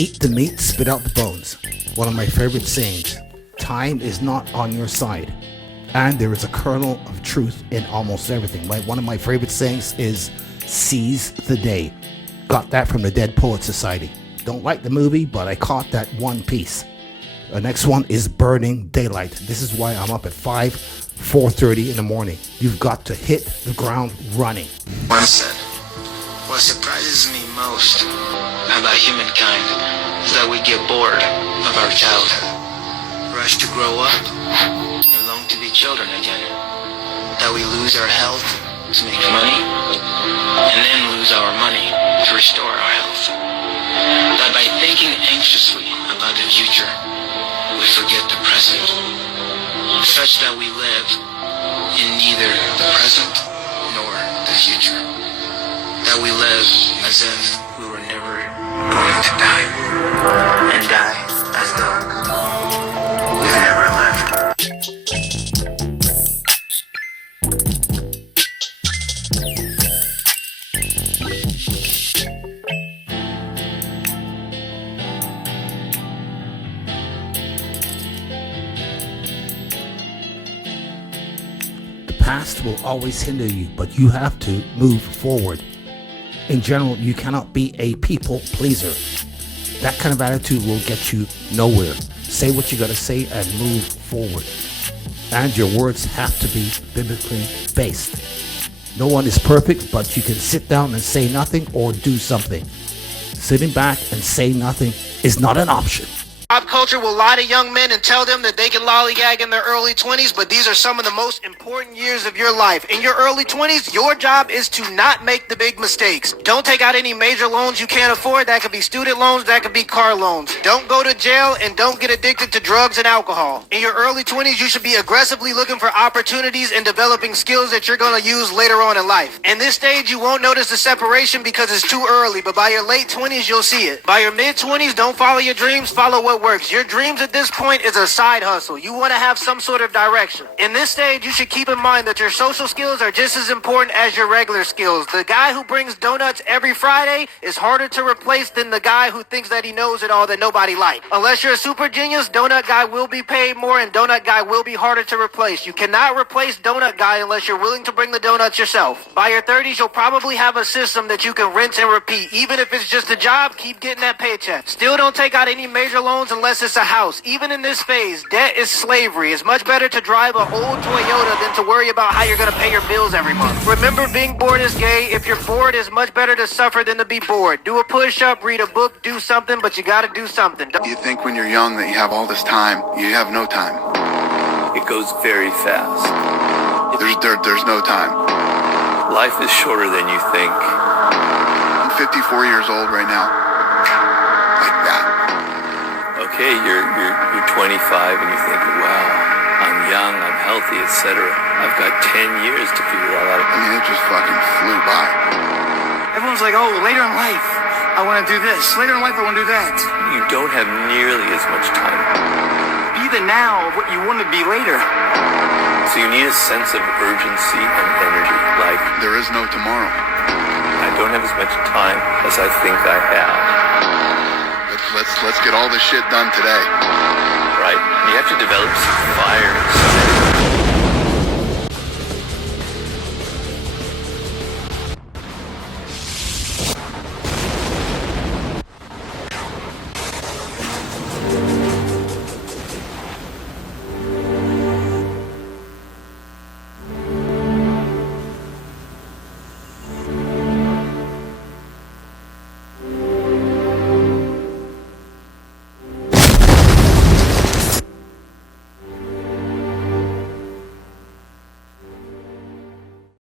Eat the meat, spit out the bones. One of my favorite sayings. Time is not on your side. And there is a kernel of truth in almost everything. One of my favorite sayings is seize the day. Got that from the Dead Poets Society. Don't like the movie, but I caught that one piece. The next one is burning daylight. This is why I'm up at 4:30 in the morning. You've got to hit the ground running. One said, what surprises me most about humankind is that we get bored of our childhood, rush to grow up, and long to be children again. That we lose our health to make money, and then lose our money to restore our health. That by thinking anxiously about the future, we forget the present, such that we live in neither the present nor the future. That we live as if we were never going to die, and die as though we've never lived. The past will always hinder you, but you have to move forward. In general, you cannot be a people pleaser. That kind of attitude will get you nowhere. Say what you gotta say and move forward. And your words have to be biblically based. No one is perfect, but you can sit down and say nothing or do something. Sitting back and say nothing is not an option. Pop culture will lie to young men and tell them that they can lollygag in their early 20s, but these are some of the most important years of your life. In your early 20s, your job is to not make the big mistakes. Don't take out any major loans you can't afford. That could be student loans, that could be car loans. Don't go to jail, and don't get addicted to drugs and alcohol. In your early 20s, you should be aggressively looking for opportunities and developing skills that you're going to use later on in life. In this stage, you won't notice the separation because it's too early, but by your late 20s, you'll see it. By your mid 20s, don't follow your dreams, follow what works. Your dreams at this point is a side hustle. You want to have some sort of direction. In this stage, you should keep in mind that your social skills are just as important as your regular skills. The guy who brings donuts every Friday is harder to replace than the guy who thinks that he knows it all that nobody likes. Unless you're a super genius, donut guy will be paid more and donut guy will be harder to replace. You cannot replace donut guy unless you're willing to bring the donuts yourself. By your 30s, you'll probably have a system that you can rinse and repeat. Even if it's just a job, keep getting that paycheck. Still don't take out any major loans unless it's a house. Even in this phase, debt is slavery. It's much better to drive an old Toyota than to worry about how you're going to pay your bills every month. Remember, being bored is gay. If you're bored, it's much better to suffer than to be bored. Do a push-up, read a book, do something, but you got to do something. You think when you're young that you have all this time. You have no time. It goes very fast. There's no time. Life is shorter than you think. I'm 54 years old right now. Like that. Okay, you're 25 and you're thinking, wow, I'm young, I'm healthy, etc. I've got 10 years to figure it all out. I mean, it just fucking flew by. Everyone's like, oh, later in life, I want to do this. Later in life, I want to do that. You don't have nearly as much time. Be the now of what you want to be later. So you need a sense of urgency and energy. Like, There is no tomorrow. I don't have as much time as I think I have. Let's get all this shit done today. Right? You have to develop some fire inside.